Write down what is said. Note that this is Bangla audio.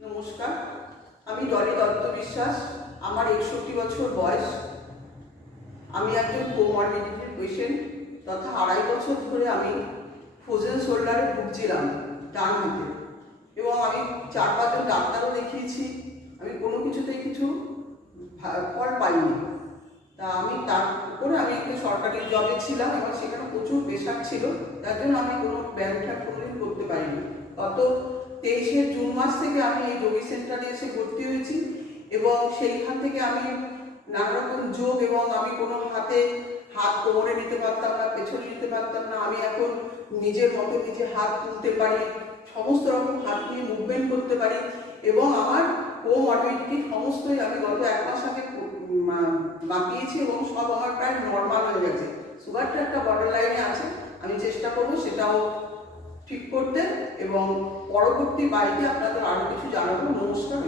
নমস্কার, আমি ডলি দত্ত বিশ্বাস। আমার 61 বছর বয়স। আমি একজন কোমরবিডিটির পেশেন্ট তথা 2.5 বছর ধরে আমি ফ্রোজেন শোল্ডারে ভুগছিলাম ডান হাতে, এবং আমি 4-5 জন ডাক্তারও দেখিয়েছি। আমি কোনো কিছুতেই কিছু ফল পাইনি। তা আমি তার উপরে আমি একটু সরকারি জবে ছিলাম এবং সেখানে প্রচুর প্রেশার ছিল, তার জন্য আমি কোনো ব্যায়াম কোনোদিন করতে পারিনি। গত 23শে জুন মাস থেকে আমি এই যোগী সেন্টারে এসে ভর্তি হয়েছি, এবং সেইখান থেকে আমি নানা রকম যোগ, এবং আমি কোনো হাত কোমরে নিতে পারতাম না, পেছনে নিতে পারতাম না। আমি এখন নিজের মতো নিজে হাত তুলতে পারি, সমস্ত রকম হাত নিয়ে মুভমেন্ট করতে পারি, এবং আমার কোমরবিডিটি সমস্তই আমি গত 1 মাস আগে মাপিয়েছি, এবং সব আমার প্রায় নর্মাল হয়ে গেছে। সুগারটা একটা বর্ডার লাইনে আছে, আমি চেষ্টা করবো সেটাও ঠিক করতে, এবং পরবর্তী বাড়িতে আপনাদের আরও কিছু জানাবো। নমস্কার।